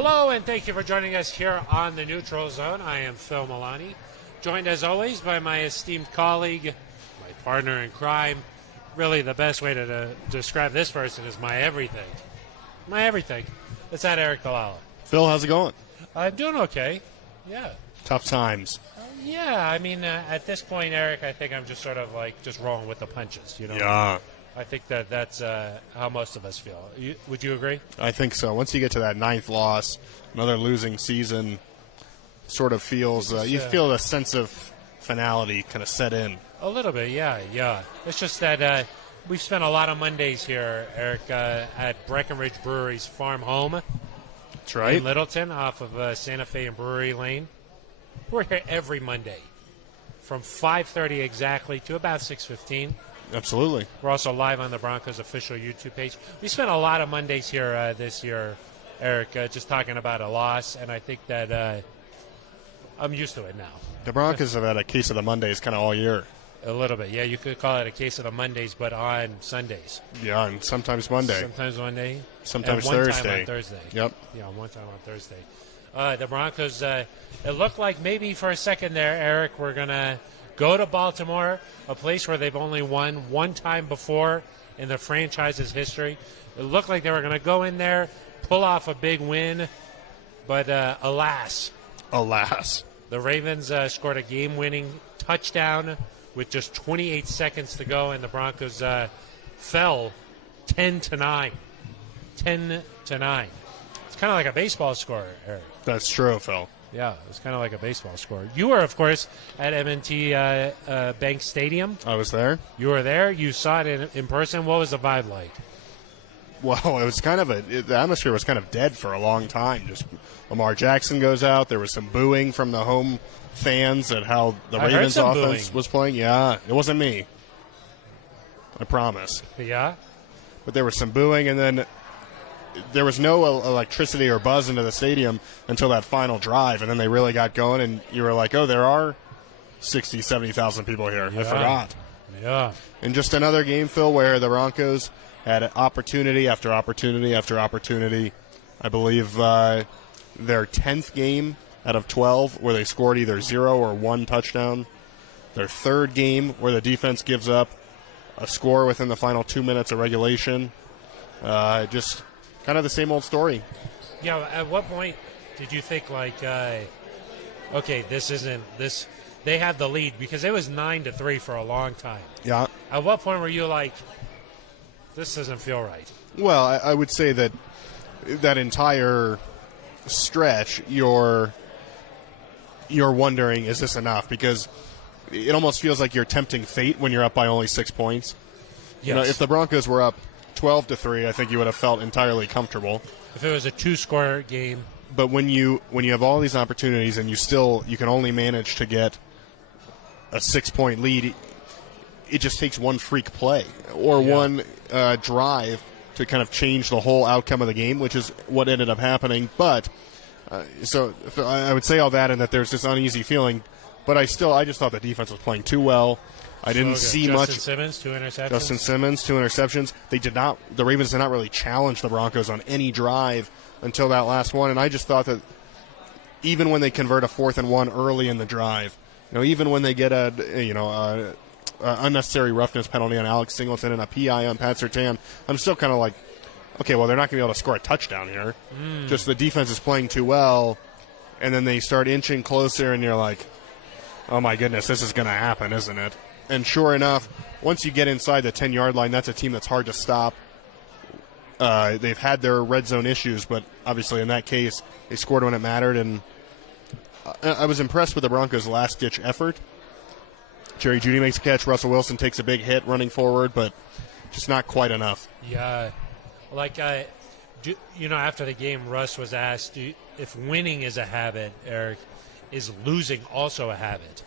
Hello, and thank you for joining us here on the Neutral Zone. I am Phil Milani, joined as always by my esteemed colleague, my partner in crime. Really, the best way to describe this person is my everything. My everything. It's that Aric DiLalla. Phil, how's it going? I'm doing okay. Yeah. Tough times. Yeah, I mean, at this point, Aric, I think I'm just sort of like just rolling with the punches. You know? Yeah. I think that's how most of us feel. Would you agree? I think so. Once you get to that ninth loss, another losing season sort of feels, you feel a sense of finality kind of set in. A little bit, yeah. It's just that we've spent a lot of Mondays here, Aric, at Breckenridge Brewery's farm home. That's right. In Littleton, off of Santa Fe and Brewery Lane. We're here every Monday from 5:30 exactly to about 6:15. Absolutely. We're also live on the Broncos official YouTube page. We spent a lot of Mondays here this year, Aric, just talking about a loss, and I think that I'm used to it now. The Broncos have had a case of the Mondays kind of all year. A little bit, yeah. You could call it a case of the Mondays, but on Sundays. Yeah, and sometimes Monday. Sometimes Monday. Sometimes and one Thursday. time on Thursday. Yep. Yeah, one time on Thursday. The Broncos, it looked like maybe for a second there, Aric, we're going to go to Baltimore, a place where they've only won one time before in the franchise's history. It looked like they were going to go in there, pull off a big win, but alas. The Ravens scored a game-winning touchdown with just 28 seconds to go, and the Broncos fell 10-9. 10-9. It's kind of like a baseball score, Aric. That's true, Phil. Yeah, it was kind of like a baseball score. You were, of course, at M&T Bank Stadium. I was there. You were there. You saw it in person. What was the vibe like? Well, it was kind of the atmosphere was kind of dead for a long time. Just Lamar Jackson goes out. There was some booing from the home fans at how the Ravens offense was playing. Yeah, it wasn't me. I promise. Yeah? But there was some booing, and then there was no electricity or buzz into the stadium until that final drive, and then they really got going, and you were like, oh, there are 60,000, 70,000 people here. Yeah. I forgot. Yeah. And just another game, Phil, where the Broncos had opportunity after opportunity after opportunity. I believe their 10th game out of 12 where they scored either 0 or 1 touchdown. Their third game where the defense gives up a score within the final 2 minutes of regulation. Just kind of the same old story. Yeah, at what point did you think, like, okay, this isn't this? They had the lead because it was 9-3 for a long time. Yeah. At what point were you like, this doesn't feel right? Well, I would say that entire stretch, you're wondering, is this enough? Because it almost feels like you're tempting fate when you're up by only 6 points. Yes. You know, if the Broncos were up 12-3, I think you would have felt entirely comfortable. If it was a 2-score game. But when you have all these opportunities and you can only manage to get a 6-point lead, it just takes one freak play or one drive to kind of change the whole outcome of the game, which is what ended up happening. But so I would say all that, and that there's this uneasy feeling. But I just thought the defense was playing too well. I didn't see much. Justin Simmons, 2 interceptions. Justin Simmons, 2 interceptions. The Ravens did not really challenge the Broncos on any drive until that last one, and I just thought that even when they convert a 4th and 1 early in the drive, even when they get a unnecessary roughness penalty on Alex Singleton and a PI on Pat Surtain, I'm still kind of like, okay, well, they're not going to be able to score a touchdown here. Just the defense is playing too well, and then they start inching closer, and you're like, oh my goodness, this is going to happen, isn't it? And sure enough, once you get inside the 10-yard line, that's a team that's hard to stop. They've had their red zone issues, but obviously in that case, they scored when it mattered. And I was impressed with the Broncos' last-ditch effort. Jerry Jeudy makes a catch. Russell Wilson takes a big hit running forward, but just not quite enough. Yeah. Like, after the game, Russ was asked if winning is a habit, Aric, is losing also a habit?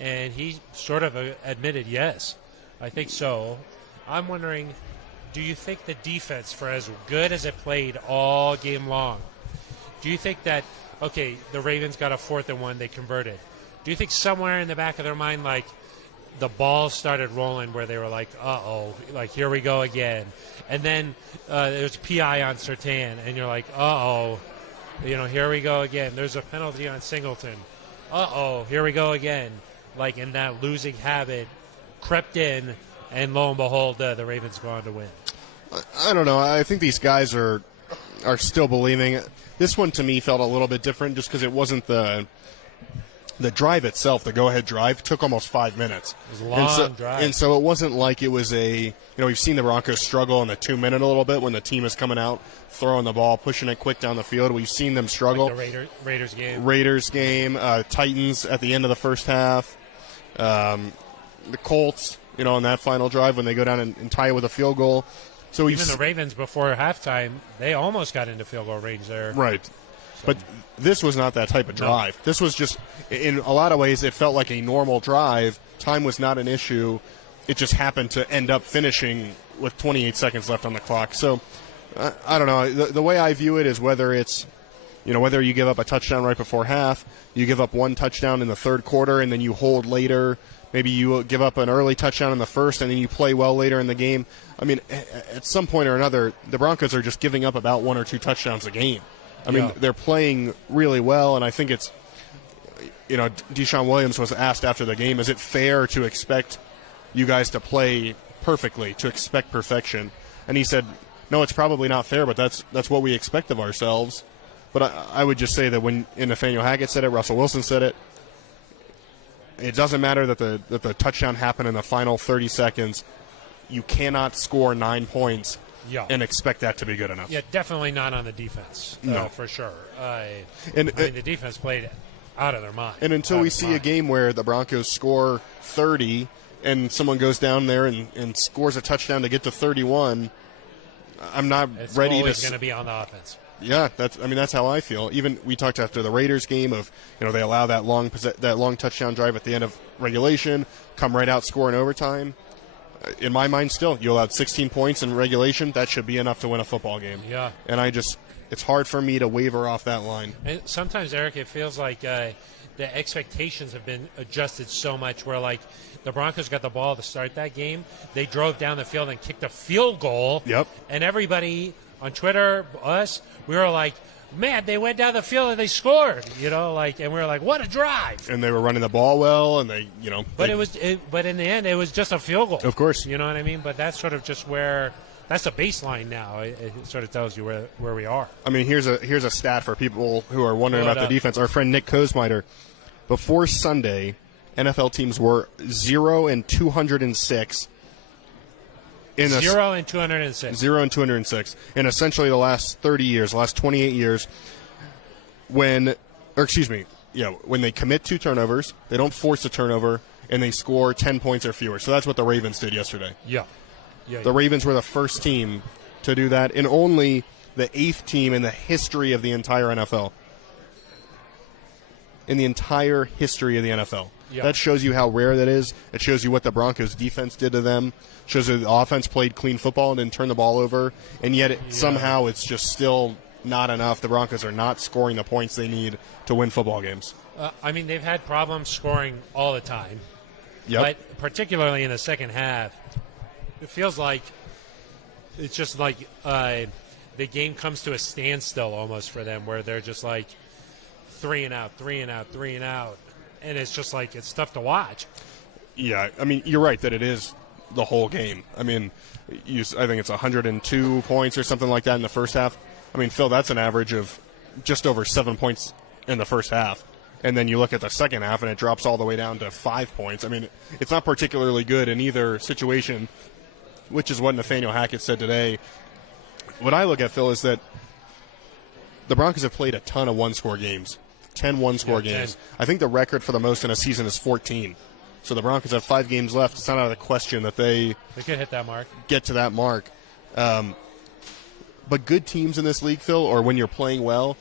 And he sort of admitted, yes, I think so. I'm wondering, do you think the defense, for as good as it played all game long, do you think that, okay, the Ravens got a 4th and 1, they converted. Do you think somewhere in the back of their mind, like, the ball started rolling where they were like, uh-oh, like, here we go again. And then there's PI on Surtain, and you're like, uh-oh, Here we go again. There's a penalty on Singleton. Here we go again. Like in that losing habit crept in, and lo and behold, the Ravens go on to win. I don't know. I think these guys are still believing. This one to me felt a little bit different just because it wasn't the drive itself. The go-ahead drive took almost 5 minutes. It was a long drive. And so it wasn't like it was we've seen the Broncos struggle in the 2 minute a little bit when the team is coming out, throwing the ball, pushing it quick down the field. We've seen them struggle. Like the Raiders game, Titans at the end of the first half, the Colts, on that final drive when they go down and tie it with a field goal. So even the Ravens before halftime, they almost got into field goal range there. Right. So. But this was not that type of drive. No. This was just, in a lot of ways, it felt like a normal drive. Time was not an issue. It just happened to end up finishing with 28 seconds left on the clock. So, I don't know. The way I view it is whether it's, whether you give up a touchdown right before half, you give up one touchdown in the third quarter, and then you hold later. Maybe you give up an early touchdown in the first, and then you play well later in the game. I mean, at some point or another, the Broncos are just giving up about 1 or 2 touchdowns a game. I mean, they're playing really well, and I think it's, Deshaun Williams was asked after the game, is it fair to expect you guys to play perfectly, to expect perfection? And he said, no, it's probably not fair, but that's what we expect of ourselves. But I would just say that when Nathaniel Hackett said it, Russell Wilson said it, it doesn't matter that the touchdown happened in the final 30 seconds. You cannot score 9 points and expect that to be good enough. Yeah, definitely not on the defense, no. For sure. The defense played out of their mind. And until we see a game where the Broncos score 30 and someone goes down there and scores a touchdown to get to 31, I'm not ready to. It's going to be on the offense. Yeah, that's how I feel. Even we talked after the Raiders game of, they allow that long touchdown drive at the end of regulation, come right out, score in overtime. In my mind, still, you allowed 16 points in regulation. That should be enough to win a football game. Yeah. And it's hard for me to waver off that line. And sometimes, Eric, it feels like the expectations have been adjusted so much where, like, the Broncos got the ball to start that game. They drove down the field and kicked a field goal. Yep. And everybody on Twitter, we were like, man, they went down the field and they scored, and we were like, what a drive. And they were running the ball well, and they. But but in the end, it was just a field goal. Of course. You know what I mean? But that's sort of just that's a baseline now. It sort of tells you where we are. I mean, here's a stat for people who are wondering about the defense. Our friend Nick Kosmiter, before Sunday, NFL teams were 0-206. 0 and 206. 0 and 206. In essentially the last 30 years, the last 28 years, when they commit 2 turnovers, they don't force a turnover, and they score 10 points or fewer. So that's what the Ravens did yesterday. Yeah. The Ravens were the first team to do that, and only the 8th team in the history of the entire NFL. In the entire history of the NFL. Yeah. That shows you how rare that is. It shows you what the Broncos defense did to them. Shows you the offense played clean football and didn't turn the ball over. And yet somehow it's just still not enough. The Broncos are not scoring the points they need to win football games. They've had problems scoring all the time. Yep. But particularly in the second half, it feels like it's just like the game comes to a standstill almost for them, where they're just like 3 and out, 3 and out, 3 and out. And it's just like, it's tough to watch. Yeah, you're right that it is the whole game. I think it's 102 points or something like that in the first half. Phil, that's an average of just over 7 points in the first half. And then you look at the second half, and it drops all the way down to 5 points. It's not particularly good in either situation, which is what Nathaniel Hackett said today. What I look at, Phil, is that the Broncos have played a ton of one-score games. 10 one-score games. 10. I think the record for the most in a season is 14. So the Broncos have 5 games left. It's not out of the question that they could hit that mark. Get to that mark. But good teams in this league, Phil, or when you're playing well,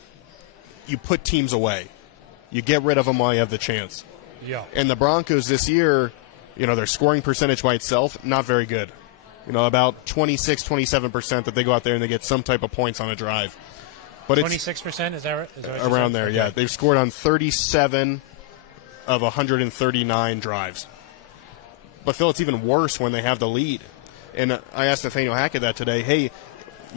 you put teams away. You get rid of them while you have the chance. Yeah. And the Broncos this year, their scoring percentage by itself, not very good. About 26, 27% that they go out there and they get some type of points on a drive. But 26%, is that right? Around there, yeah. They've scored on 37 of 139 drives. But, Phil, it's even worse when they have the lead. And I asked Nathaniel Hackett that today. Hey,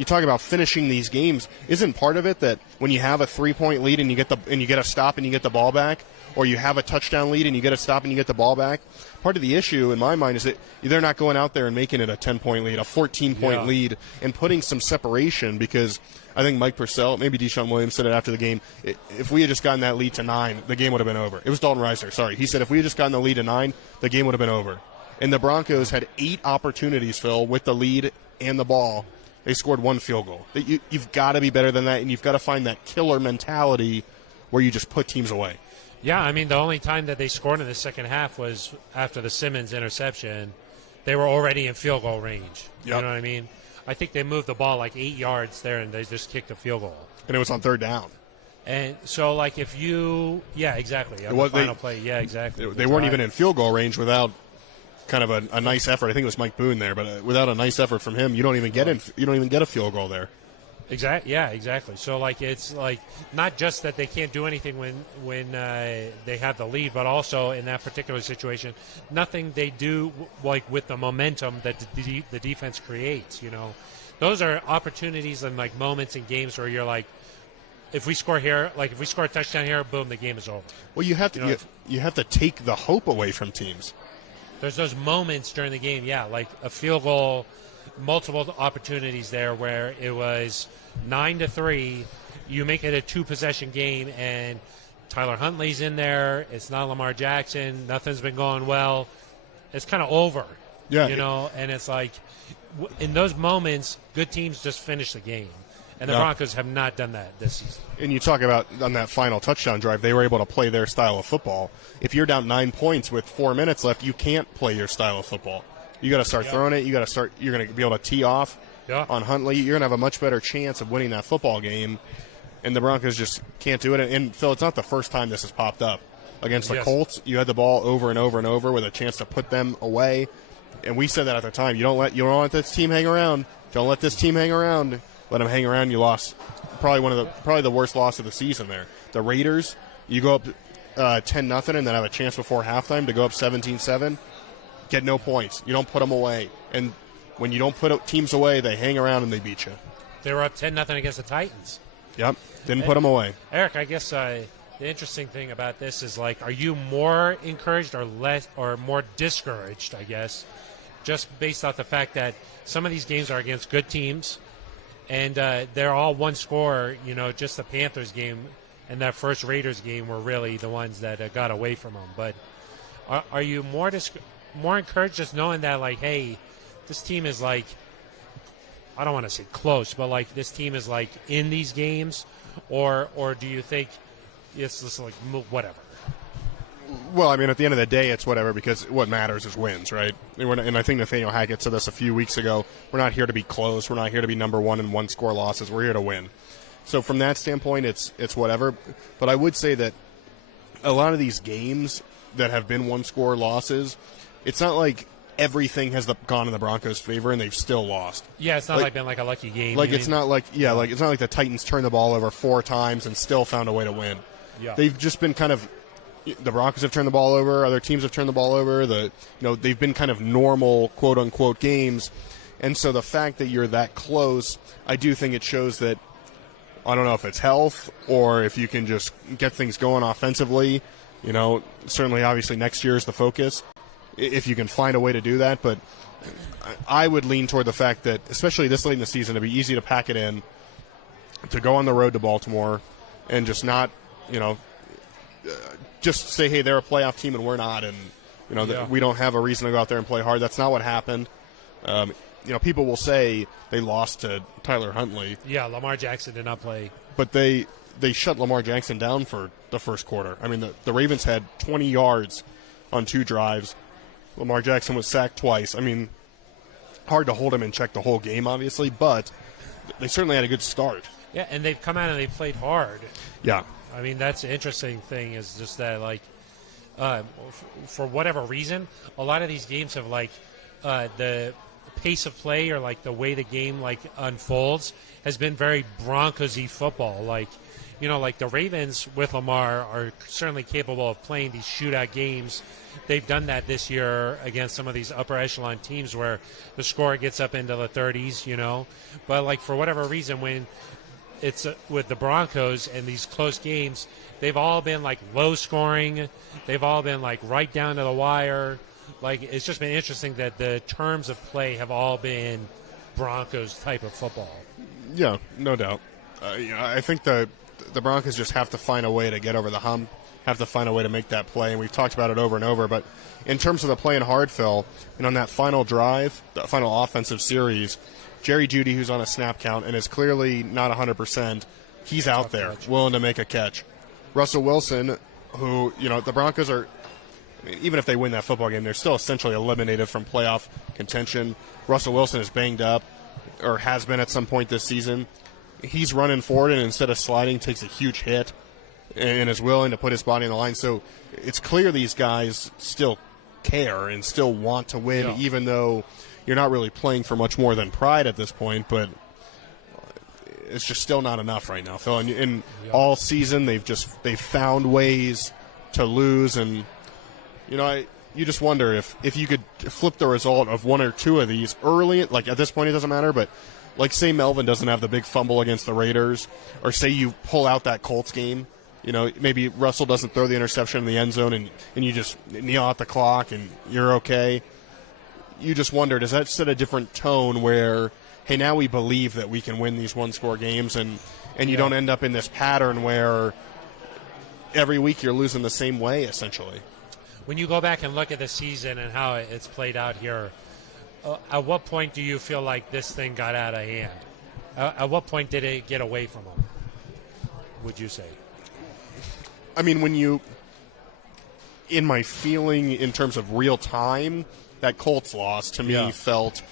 you talk about finishing these games. Isn't part of it that when you have a 3-point lead and you get a stop and you get the ball back, or you have a touchdown lead and you get a stop and you get the ball back? Part of the issue in my mind is that they're not going out there and making it a 10-point lead, a 14-point lead, and putting some separation, because I think Mike Purcell, maybe Deshaun Williams said it after the game, if we had just gotten that lead to 9, the game would have been over. It was Dalton Reisner, sorry. He said if we had just gotten the lead to 9, the game would have been over. And the Broncos had 8 opportunities, Phil, with the lead and the ball. They scored 1 field goal. You've got to be better than that, and you've got to find that killer mentality where you just put teams away. Yeah, I mean, the only time that they scored in the second half was after the Simmons interception. They were already in field goal range. You know what I mean? I think they moved the ball like 8 yards there, and they just kicked a field goal. And it was on 3rd down. And so, like, if you – yeah, exactly. On the final play, yeah, exactly. They weren't even in field goal range without kind of a nice effort. I think it was Mike Boone there, but without a nice effort from him, you don't even get a field goal there. Exactly. Yeah, exactly. So, like, it's like not just that they can't do anything when they have the lead, but also in that particular situation, nothing they do like with the momentum that the defense creates. You know, those are opportunities and like moments in games where you're like, if we score here, like if we score a touchdown here, boom, the game is over. Well, you have to you have to take the hope away from teams. There's those moments during the game, yeah, like a field goal, multiple opportunities there where it was 9-3. You make it a 2-possession game, and Tyler Huntley's in there. It's not Lamar Jackson. Nothing's been going well. It's kind of over, you know. And it's like in those moments, good teams just finish the game. And the Broncos have not done that this season. And you talk about on that final touchdown drive, they were able to play their style of football. If you're down 9 points with 4 minutes left, you can't play your style of football. You got to start throwing it. You're going to be able to tee off on Huntley. You're going to have a much better chance of winning that football game. And the Broncos just can't do it. And Phil, it's not the first time this has popped up. Against the Colts, you had the ball over and over and over with a chance to put them away. And we said that at the time. You don't let this team hang around. Don't let this team hang around. Let them hang around. You lost probably the worst loss of the season there. The Raiders, you go up 10-0 and then have a chance before halftime to go up 17-7. Get no points. You don't put them away. And when you don't put teams away, they hang around and they beat you. They were up 10-0 against the Titans. Yep. Didn't put them away. Eric, I guess the interesting thing about this is, like, are you more encouraged or less or more discouraged, I guess, just based off the fact that some of these games are against good teams, and they're all one score, you know, just the Panthers game and that first Raiders game were really the ones that got away from them. But are you more encouraged just knowing that, like, hey, this team is, like, I don't want to say close, but, like, this team is, like, in these games? Or do you think it's just, like, whatever? Well, I mean, at the end of the day, it's whatever, because what matters is wins, right? And I think Nathaniel Hackett said this a few weeks ago. We're not here to be close. We're not here to be number one in one-score losses. We're here to win. So from that standpoint, it's whatever. But I would say that a lot of these games that have been one-score losses, it's not like everything has gone in the Broncos' favor and they've still lost. Yeah, it's not like been like a lucky game. Like it's not like it's not like the Titans turned the ball over 4 times and still found a way to win. Yeah. They've just been kind of. The Broncos have turned the ball over. Other teams have turned the ball over. They've been kind of normal, quote unquote, games, and so the fact that you're that close, I do think it shows that. I don't know if it's health or if you can just get things going offensively. You know, certainly, obviously, next year is the focus. If you can find a way to do that, but I would lean toward the fact that, especially this late in the season, it'd be easy to pack it in, to go on the road to Baltimore, and just not, just say, hey, they're a playoff team and we're not, and we don't have a reason to go out there and play hard. That's not what happened. People will say they lost to Tyler Huntley. Yeah, Lamar Jackson did not play. But they shut Lamar Jackson down for the first quarter. I mean, the Ravens had 20 yards on 2 drives. Lamar Jackson was sacked twice. I mean, hard to hold him in check the whole game, obviously, but they certainly had a good start. Yeah, and they've come out and they've played hard. Yeah. I mean, that's the interesting thing is just that, like, for whatever reason, a lot of these games have, like, the pace of play or, like, the way the game, like, unfolds has been very Broncosy football. Like, like the Ravens with Lamar are certainly capable of playing these shootout games. They've done that this year against some of these upper echelon teams where the score gets up into the 30s, But, like, for whatever reason, when it's with the Broncos and these close games, they've all been, like, low scoring. They've all been, like, right down to the wire. Like, it's just been interesting that the terms of play have all been Broncos type of football. Yeah, no doubt. I think the Broncos just have to find a way to get over the hump, have to find a way to make that play, and we've talked about it over and over. But in terms of the playing hard, Phil, and on that final drive, the final offensive series, Jerry Jeudy, who's on a snap count and is clearly not 100%, he's out there willing to make a catch. Russell Wilson, who, the Broncos are, even if they win that football game, they're still essentially eliminated from playoff contention. Russell Wilson is banged up, or has been at some point this season. He's running forward and instead of sliding takes a huge hit and is willing to put his body on the line. So it's clear these guys still care and still want to win, even though you're not really playing for much more than pride at this point. But it's just still not enough right now, Phil. And all season they've found ways to lose, and you just wonder if you could flip the result of one or two of these early. Like, at this point it doesn't matter, but like, say Melvin doesn't have the big fumble against the Raiders, or say you pull out that Colts game, maybe Russell doesn't throw the interception in the end zone and you just kneel out the clock and you're okay. You just wonder, does that set a different tone where, hey, now we believe that we can win these one-score games, and you don't end up in this pattern where every week you're losing the same way, essentially. When you go back and look at the season and how it's played out here, at what point do you feel like this thing got out of hand? At what point did it get away from them, would you say? I mean, in my feeling in terms of real time, that Colts loss to me felt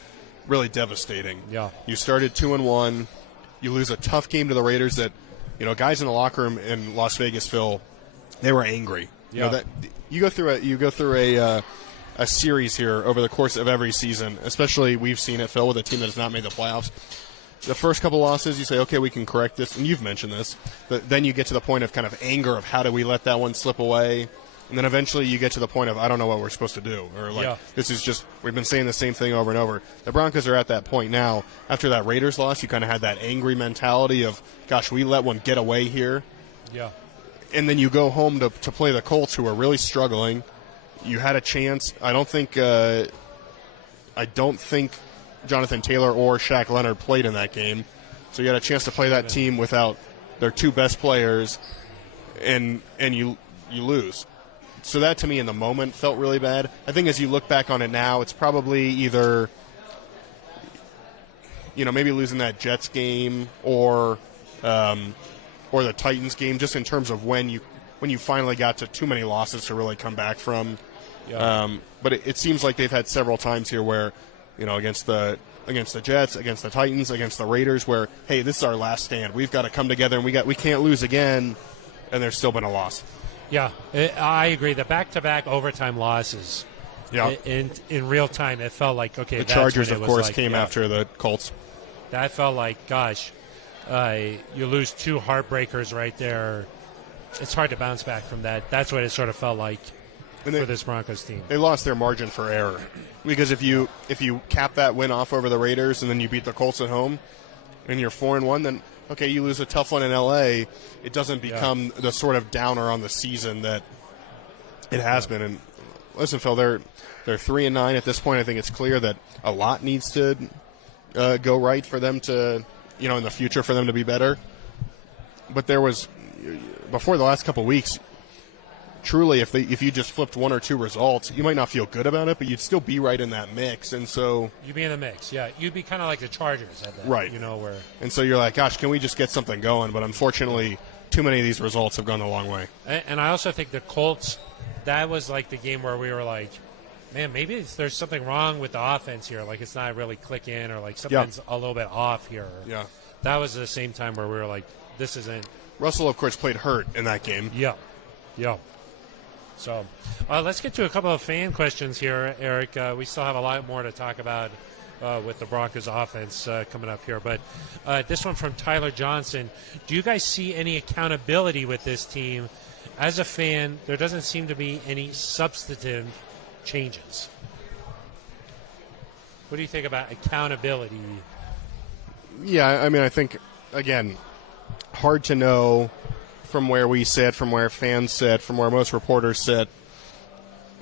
really devastating. Yeah. You started 2-1. You lose a tough game to the Raiders that, guys in the locker room in Las Vegas, Phil, they were angry. Yeah. You go through a series here over the course of every season, especially we've seen it, Phil, with a team that has not made the playoffs. The first couple losses, you say, okay, we can correct this, and you've mentioned this. But then you get to the point of kind of anger of how do we let that one slip away, and then eventually you get to the point of I don't know what we're supposed to do, or this is just we've been saying the same thing over and over. The Broncos are at that point now. After that Raiders loss, you kind of had that angry mentality of, gosh, we let one get away here. Yeah. And then you go home to play the Colts, who are really struggling. You had a chance. I don't think Jonathan Taylor or Shaq Leonard played in that game, so you had a chance to play that team without their two best players, and you lose. So that, to me, in the moment, felt really bad. I think as you look back on it now, it's probably either, maybe losing that Jets game or the Titans game, just in terms of when you finally got to too many losses to really come back from. Yeah. But it seems like they've had several times here where, against the Jets, against the Titans, against the Raiders, where, hey, this is our last stand. We've got to come together, and we can't lose again, and there's still been a loss. Yeah, I agree. The back-to-back overtime loses. Yeah. In real time, it felt like, okay, the Chargers, of course, came after the Colts. That felt like, gosh, you lose two heartbreakers right there. It's hard to bounce back from that. That's what it sort of felt like for this Broncos team. They lost their margin for error, because if you cap that win off over the Raiders and then you beat the Colts at home and you're 4-1, then okay, you lose a tough one in L.A. It doesn't become the sort of downer on the season that it has been. And listen, Phil, they're 3-9 at this point. I think it's clear that a lot needs to go right for them to, in the future, for them to be better. But there was, before the last couple of weeks, truly, if you just flipped one or two results, you might not feel good about it, but you'd still be right in that mix. And so you'd be in the mix, yeah. You'd be kind of like the Chargers at that, right? Where. And so you're like, gosh, can we just get something going? But unfortunately, too many of these results have gone the long way. And I also think the Colts, that was like the game where we were like, man, maybe there's something wrong with the offense here. Like, it's not really clicking, or like something's a little bit off here. Yeah. That was the same time where we were like, this isn't. Russell, of course, played hurt in that game. Yeah. So let's get to a couple of fan questions here, Eric. We still have a lot more to talk about with the Broncos offense coming up here. But this one from Tyler Johnson. Do you guys see any accountability with this team? As a fan, there doesn't seem to be any substantive changes. What do you think about accountability? Yeah, I mean, I think, again, hard to know from where we sit, from where fans sit, from where most reporters sit,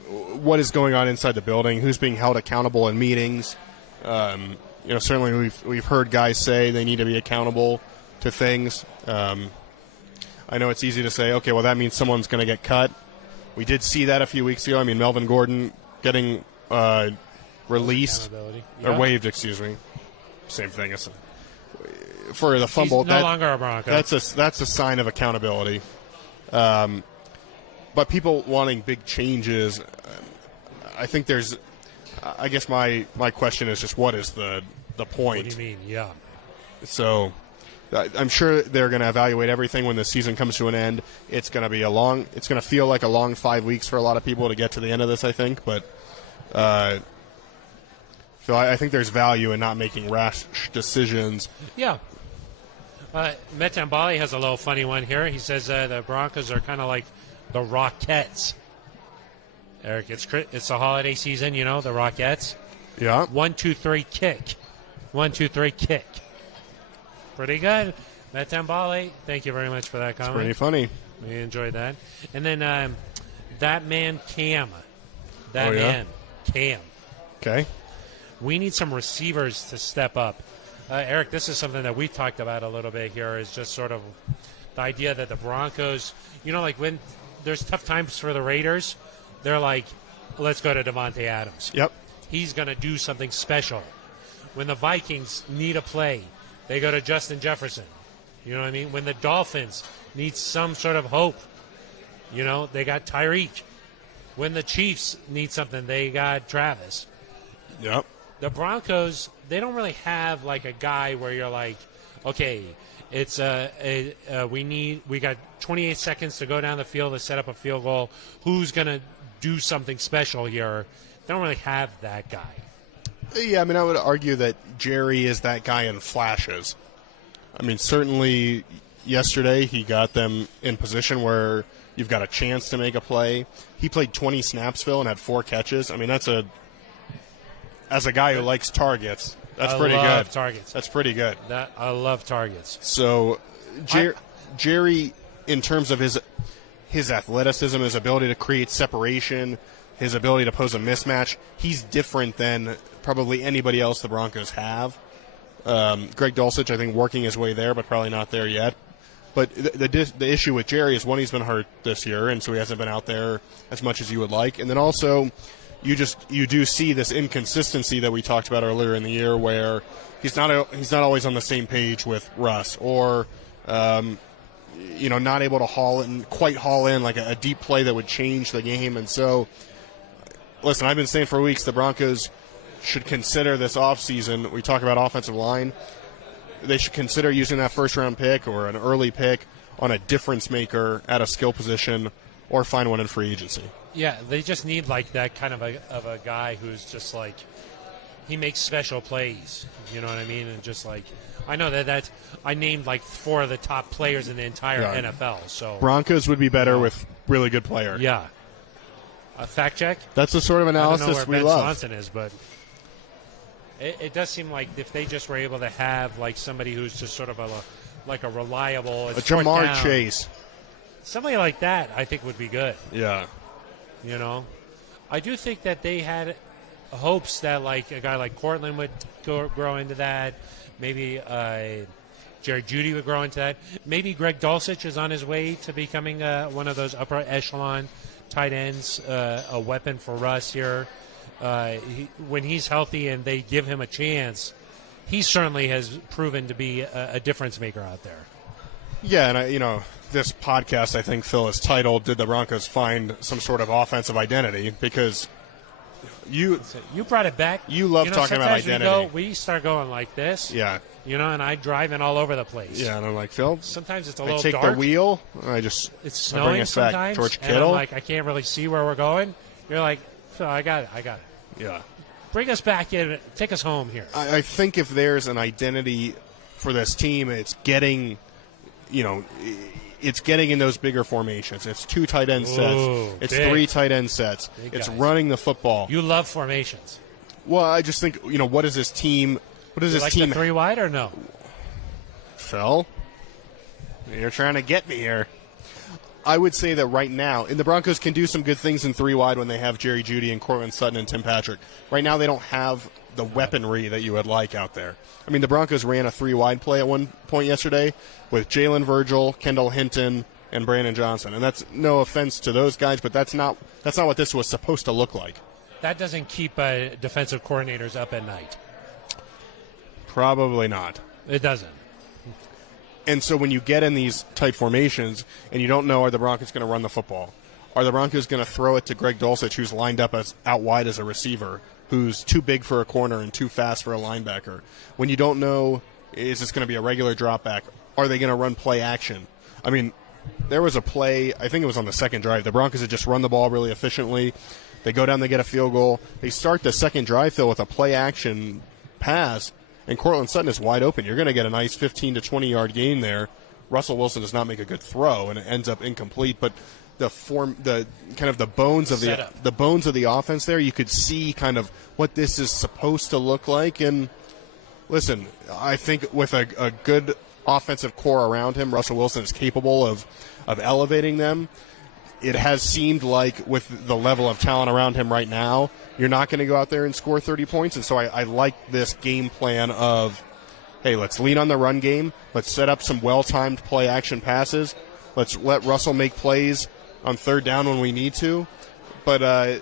what is going on inside the building, who's being held accountable in meetings. Certainly we've heard guys say they need to be accountable to things. I know it's easy to say, okay, well, that means someone's going to get cut. We did see that a few weeks ago. I mean, Melvin Gordon getting released or waived, excuse me. Same thing as for the fumble. He's no longer a Bronco. That's a sign of accountability. But people wanting big changes, I think there's. I guess my question is just what is the point? What do you mean? Yeah. So I'm sure they're going to evaluate everything when the season comes to an end. It's going to be it's going to feel like a long 5 weeks for a lot of people to get to the end of this, I think. But Phil, I think there's value in not making rash decisions. Yeah. Metan Bali has a little funny one here. He says the Broncos are kind of like the Rockettes. Eric, it's the holiday season, the Rockettes. Yeah. 1, 2, 3, kick. 1, 2, 3, kick. Pretty good. Metan Bali, thank you very much for that comment. It's pretty funny. We enjoyed that. And then that man Cam. Cam. Okay. We need some receivers to step up. Eric, this is something that we talked about a little bit here, is just sort of the idea that the Broncos, like when there's tough times for the Raiders, they're like, let's go to Devontae Adams. Yep. He's going to do something special. When the Vikings need a play, they go to Justin Jefferson. You know what I mean? When the Dolphins need some sort of hope, they got Tyreek. When the Chiefs need something, they got Travis. Yep. The Broncos, they don't really have like a guy where you're like, okay, it's we got 28 seconds to go down the field to set up a field goal. Who's going to do something special here? They don't really have that guy. Yeah, I mean, I would argue that Jerry is that guy in flashes. I mean, certainly yesterday he got them in position where you've got a chance to make a play. He played 20 snaps, Phil, and had 4 catches. I mean, as a guy who likes targets, that's pretty good. I love targets. That's pretty good. I love targets. So Jerry, in terms of his athleticism, his ability to create separation, his ability to pose a mismatch, he's different than probably anybody else the Broncos have. Greg Dulcich, I think, working his way there, but probably not there yet. But the issue with Jerry is, one, he's been hurt this year, and so he hasn't been out there as much as you would like. And then also, you do see this inconsistency that we talked about earlier in the year, where he's not always on the same page with Russ, or not able to quite haul in like a deep play that would change the game. And so, listen, I've been saying for weeks the Broncos should consider this offseason. We talk about offensive line. They should consider using that first-round pick or an early pick on a difference maker at a skill position, or find one in free agency. Yeah, they just need like that kind of a guy who's just like, he makes special plays. You know what I mean? And just like, I know that I named like 4 of the top players in the entire NFL. So Broncos would be better with really good players. Yeah. A fact check. That's the sort of analysis we love. Ben Swanson is, but it does seem like if they just were able to have like somebody who's just sort of a reliable, a Jamar Chase, somebody like that, I think would be good. Yeah. I do think that they had hopes that like a guy like Cortland would grow into that. Maybe Jerry Jeudy would grow into that. Maybe Greg Dulcich is on his way to becoming one of those upper echelon tight ends, a weapon for Russ here. When he's healthy and they give him a chance, he certainly has proven to be a difference maker out there. Yeah, and this podcast, I think, Phil, is titled, "Did the Broncos Find Some Sort of Offensive Identity?" Because you brought it back. You love talking about identity. We start going like this. Yeah. And I driving all over the place. Yeah, and I'm like, Phil, sometimes it's a little dark. I take the wheel, and it's snowing bring us sometimes. Back. George and Kittle. I'm like, I can't really see where we're going. You're like, Phil, I got it. Yeah. bring us back in. Take us home here. I think if there's an identity for this team, it's getting, it's getting in those bigger formations. It's 2 tight end sets. It's big. 3 tight end sets. Big it's guys. running the football. You love formations. Well, I just think, what is this team? What does You this like team? the 3 wide or no? Phil, you're trying to get me here. I would say that right now, and the Broncos can do some good things in 3 wide when they have Jerry Jeudy and Cortland Sutton and Tim Patrick. Right now, they don't have the weaponry that you would like out there. I mean, the Broncos ran a 3 wide play at one point yesterday with Jalen Virgil, Kendall Hinton, and Brandon Johnson. And that's no offense to those guys, but that's not what this was supposed to look like. That doesn't keep defensive coordinators up at night. Probably not. It doesn't. And so when you get in these tight formations and you don't know, are the Broncos going to run the football? Are the Broncos going to throw it to Greg Dulcich, who's lined up as out wide as a receiver, who's too big for a corner and too fast for a linebacker? When you don't know, is this going to be a regular drop back? Are they going to run play action? I mean, there was a play, I think it was on the second drive. The Broncos had just run the ball really efficiently. They go down, they get a field goal. They start the second drive, Phil, with a play action pass, and Cortland Sutton is wide open. You're going to get a nice 15 to 20-yard gain there. Russell Wilson does not make a good throw, and it ends up incomplete. But the bones of the bones of the offense there, you could see kind of what this is supposed to look like. And listen, I think with a good offensive core around him, Russell Wilson is capable of elevating them. It has seemed like with the level of talent around him right now, you're not going to go out there and score 30 points. And so I like this game plan of, hey, let's lean on the run game. Let's set up some well-timed play-action passes. Let's let Russell make plays on third down when we need to. But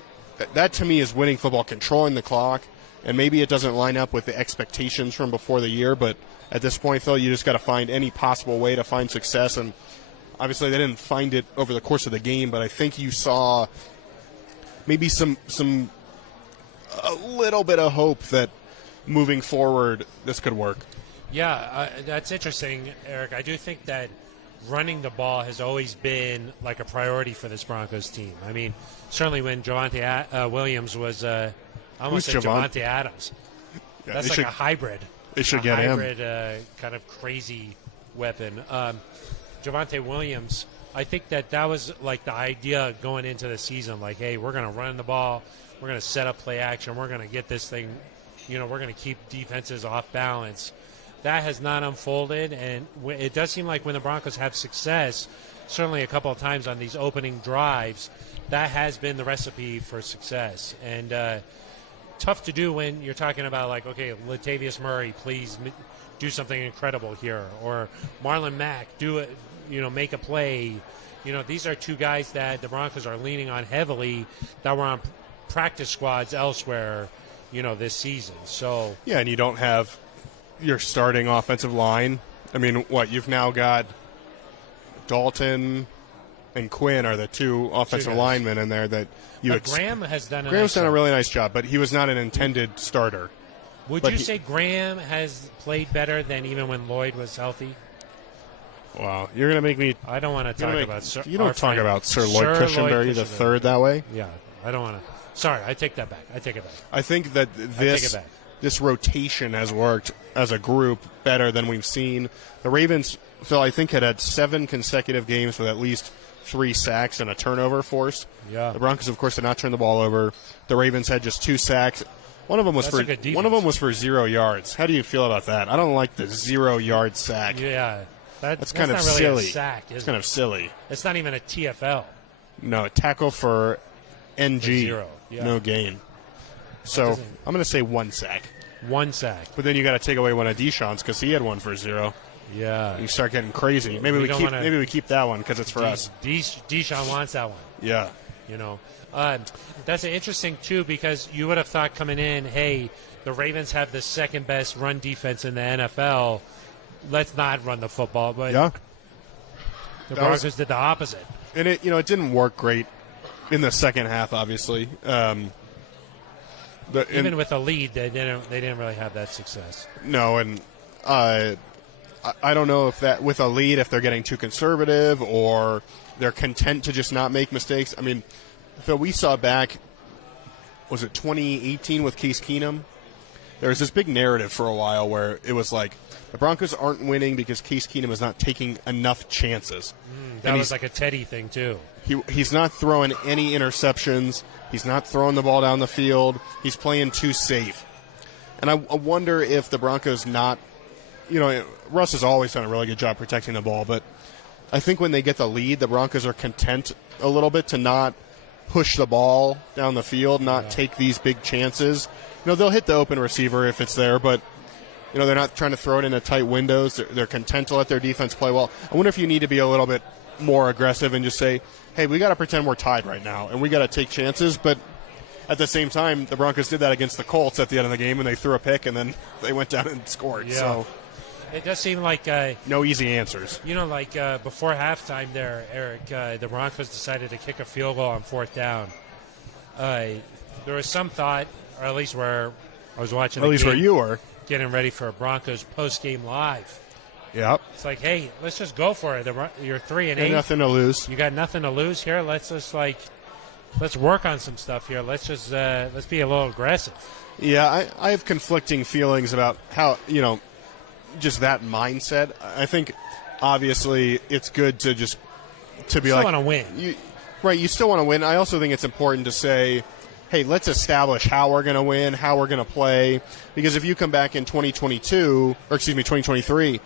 that, to me, is winning football, controlling the clock. And maybe it doesn't line up with the expectations from before the year, but at this point, Phil, you just got to find any possible way to find success. And obviously, they didn't find it over the course of the game, but I think you saw maybe a little bit of hope that moving forward, this could work. Yeah, that's interesting, Eric. I do think that running the ball has always been like a priority for this Broncos team. I mean, certainly when Javonte Williams was, I almost said Javonte Adams. Yeah, that's like a hybrid. They should get him. A hybrid kind of crazy weapon. Javonte Williams, I think that was like the idea going into the season. Like, hey, we're going to run the ball. We're going to set up play action. We're going to get this thing, we're going to keep defenses off balance. That has not unfolded, and it does seem like when the Broncos have success, certainly a couple of times on these opening drives, that has been the recipe for success. And tough to do when you're talking about, like, okay, Latavius Murray, please do something incredible here, or Marlon Mack, do it, make a play. These are 2 guys that the Broncos are leaning on heavily that were on practice squads elsewhere, this season. So yeah, and you don't have your starting offensive line. I mean, you've now got Dalton and Quinn are the 2 offensive linemen in there that Graham has done Graham's done a really nice job, but he was not an intended starter. Would you say Graham has played better than even when Lloyd was healthy? Wow, you're going to make me. I don't want to talk about Sir. You don't talk about Sir Lloyd Cushenberry the third that way. Yeah, I don't want to. Sorry, I take that back. I think that this rotation has worked as a group better than we've seen. The Ravens, Phil, I think had 7 consecutive games with at least 3 sacks and a turnover forced. Yeah. The Broncos, of course, did not turn the ball over. The Ravens had just 2 sacks. One of them was for 0 yards. How do you feel about that? I don't like the 0-yard sack. Yeah, that's kind of not really silly. A sack, it's kind of silly. It's not even a TFL. No, tackle for NG. For 0. Yeah. No gain. So I'm going to say 1 sack. 1 sack. But then you got to take away one of Deshaun's because he had 1 for 0. Yeah. You start getting crazy. Maybe we keep that one because it's for us. Deshaun wants that one. Yeah. That's interesting, too, because you would have thought coming in, hey, the Ravens have the second best run defense in the NFL. Let's not run the football. But the Broncos did the opposite. And it didn't work great in the second half, obviously. Even with a lead, they didn't really have that success. No, and I don't know if that with a lead, if they're getting too conservative or they're content to just not make mistakes. I mean, Phil, we saw back was it 2018 with Case Keenum? There was this big narrative for a while where it was like the Broncos aren't winning because Case Keenum is not taking enough chances. That was like a Teddy thing, too. He's not throwing any interceptions. He's not throwing the ball down the field. He's playing too safe. And I wonder if the Broncos not, Russ has always done a really good job protecting the ball, but I think when they get the lead, the Broncos are content a little bit to not push the ball down the field, not take these big chances. They'll hit the open receiver if it's there, but they're not trying to throw it into tight windows. They're content to let their defense play well. I wonder if you need to be a little bit more aggressive and just say, hey, we got to pretend we're tied right now, and we got to take chances. But at the same time, the Broncos did that against the Colts at the end of the game, and they threw a pick, and then they went down and scored. Yeah. So it does seem like no easy answers. Before halftime there, Eric, the Broncos decided to kick a field goal on fourth down. There was some thought, or at least where I was watching the game, where you were. Getting ready for a Broncos post-game live. Yep. It's like, hey, let's just go for it. You're 3-8. Nothing to lose. You got nothing to lose here. Let's just let's work on some stuff here. Let's just let's be a little aggressive. Yeah, I have conflicting feelings about how just that mindset. I think obviously it's good to be still want to win. You still want to win. I also think it's important to say, hey, let's establish how we're going to win, how we're going to play. Because if you come back in 2023,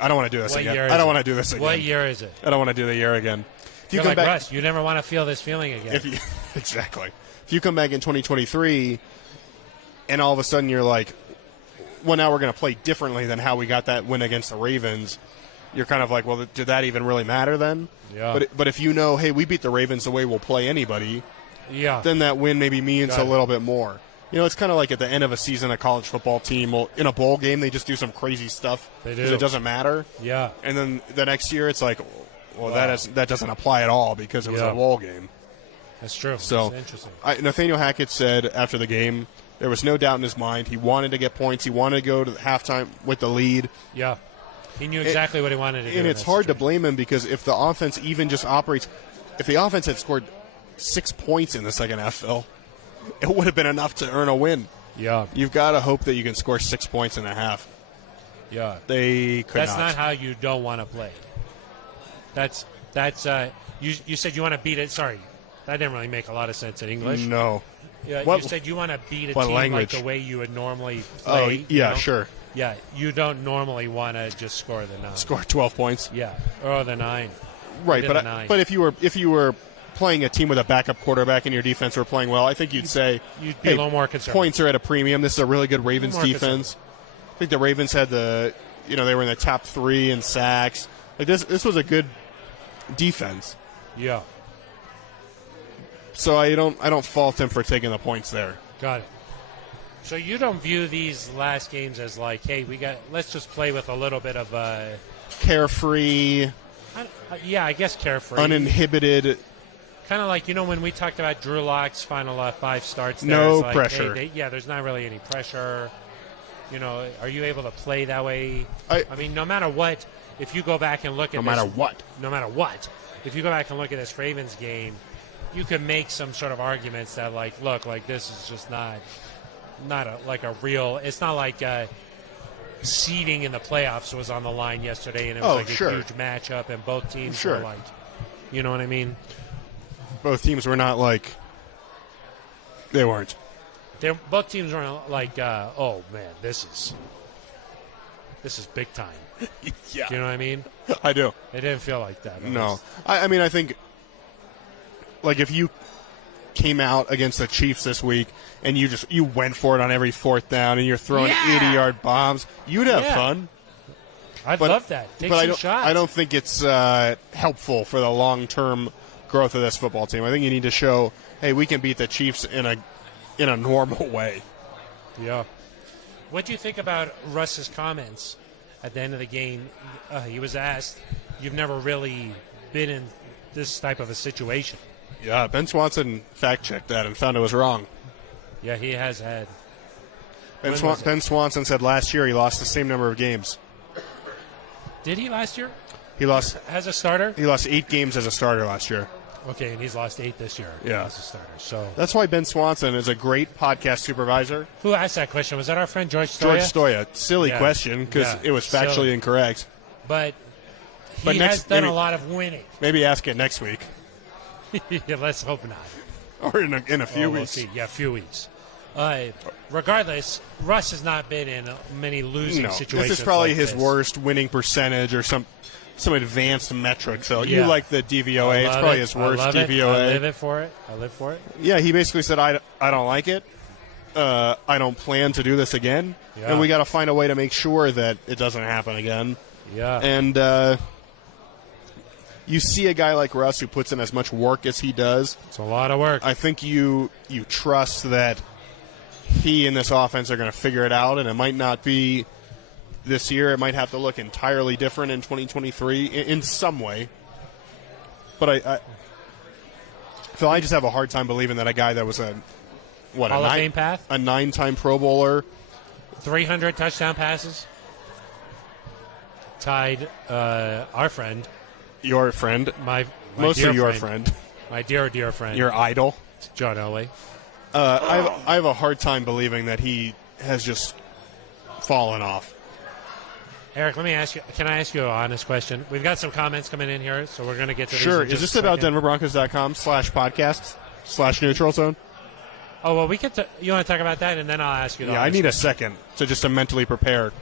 I don't want to do this again. I don't want to do this again. What year is it? I don't want to do the year again. If you You're come like back, Russ, you never want to feel this feeling again. Exactly. If you come back in 2023 and all of a sudden you're like, well, now we're going to play differently than how we got that win against the Ravens, you're kind of like, well, did that even really matter then? Yeah. But if hey, we beat the Ravens the way we'll play anybody, then that win maybe means a little bit more. It's kind of like at the end of a season, a college football team will, in a bowl game, they just do some crazy stuff because it doesn't matter. Yeah. And then the next year, it's like, well, that doesn't apply at all because it was a bowl game. That's true. So that's interesting. Nathaniel Hackett said after the game, there was no doubt in his mind. He wanted to get points. He wanted to go to halftime with the lead. Yeah. He knew exactly what he wanted to do. And it's hard to blame him because if the offense even just operates, if the offense had scored 6 points in the second half, Phil, it would have been enough to earn a win. Yeah. You've got to hope that you can score 6 points in a half. Yeah. They could That's not how you don't want to play. That's you said you want to beat it. Sorry. That didn't really make a lot of sense in English. No. Yeah, you said you want to beat a team language? like the way you would normally play. Oh, yeah, sure. Yeah, you don't normally want to just score the 9. Score 12 points. Yeah, or the 9. Right, but if you were playing a team with a backup quarterback and your defense were playing well, I think you'd say, you'd be a little more concerned. Points are at a premium. This is a really good Ravens defense. I think the Ravens had they were in the top 3 in sacks. Like this was a good defense. Yeah. So I don't fault him for taking the points there. Got it. So you don't view these last games as like, hey, let's just play with a little bit of carefree. I guess carefree, uninhibited. Kind of like when we talked about Drew Lock's final 5 starts. No like, pressure. Hey, there's not really any pressure. Are you able to play that way? I mean, no matter what, if you go back and look at no matter what, if you go back and look at this Ravens game, you can make some sort of arguments that look, this is just not a real. It's not like seeding in the playoffs was on the line yesterday, and it was a huge matchup, and both teams were like, you know what I mean? Both teams were not like. They weren't. Both teams were like, oh man, this is big time. Yeah. Do you know what I mean? I do. It didn't feel like that. No. I mean, I think, if you came out against the Chiefs this week and you went for it on every fourth down and you're throwing 80-yard bombs, you'd have fun. I'd love that. Take some shots. I don't think it's helpful for the long-term growth of this football team. I think you need to show, hey, we can beat the Chiefs in a normal way. Yeah. What do you think about Russ's comments at the end of the game? He was asked, you've never really been in this type of a situation. Yeah, Ben Swanson fact-checked that and found it was wrong. Yeah, he has had. Ben Swanson said last year he lost the same number of games. Did he last year? He lost as a starter. He lost 8 games as a starter last year. Okay, and he's lost 8 this year as a starter. So that's why Ben Swanson is a great podcast supervisor. Who asked that question? Was that our friend George Stoya? George Stoya. Silly question because it was factually incorrect. But he has done a lot of winning. Maybe ask it next week. Yeah, let's hope not. Or in a few weeks. We'll see. Yeah, a few weeks. Regardless, Russ has not been in many losing situations. This is probably like his worst winning percentage or some advanced metric. So you like the DVOA. It's probably his worst DVOA. I live for it. Yeah, he basically said, I don't like it. I don't plan to do this again. Yeah. And we got to find a way to make sure that it doesn't happen again. Yeah. And you see a guy like Russ who puts in as much work as he does. It's a lot of work. I think you trust that he and this offense are going to figure it out, and it might not be this year. It might have to look entirely different in 2023 in some way. But Phil, I just have a hard time believing that a guy that was Hall of Fame path? A 9-time Pro Bowler. 300 touchdown passes. Tied our friend. Your friend. My Mostly your friend. My dear friend. Your idol. John Elway. I have a hard time believing that he has just fallen off. Eric, let me ask you. Can I ask you an honest question? We've got some comments coming in here, so we're going to get to these. Sure. Is this about DenverBroncos.com/podcasts/neutral zone? Oh, well, you want to talk about that, and then I'll ask you. I need a second to mentally prepare.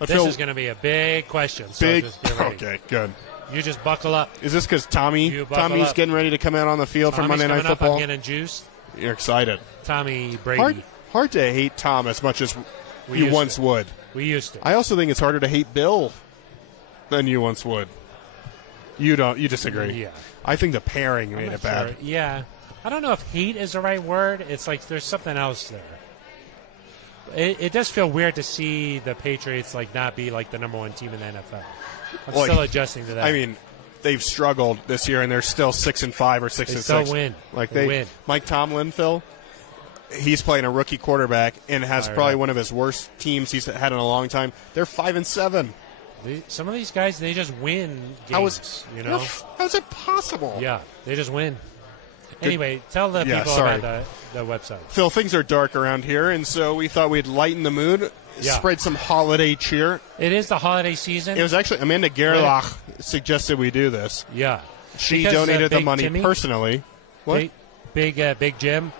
But this is going to be a big question. So just get ready. Okay, good. You just buckle up. Is this because Tommy's getting ready to come out on the field for Monday Night Football? I'm getting juiced. You're excited. Tommy Brady. Hard to hate Tom as much as you once would. We used to. I also think it's harder to hate Bill than you once would. You don't. You disagree. Yeah. I think the pairing made it bad. Sure. Yeah. I don't know if hate is the right word. It's like there's something else there. It does feel weird to see the Patriots not be the number one team in the NFL. I'm still adjusting to that. I mean, they've struggled this year, and they're still 6-5 or 6-6. They still win. They win. Mike Tomlin, Phil, he's playing a rookie quarterback and has probably one of his worst teams he's had in a long time. They're 5-7. Some of these guys, they just win games. How is it possible? Yeah, they just win. Anyway, tell the people about the website. Phil, things are dark around here, and so we thought we'd lighten the mood, spread some holiday cheer. It is the holiday season. It was actually Amanda Gerlach suggested we do this. Yeah. She donated the money Timmy, personally. What? Big Jim.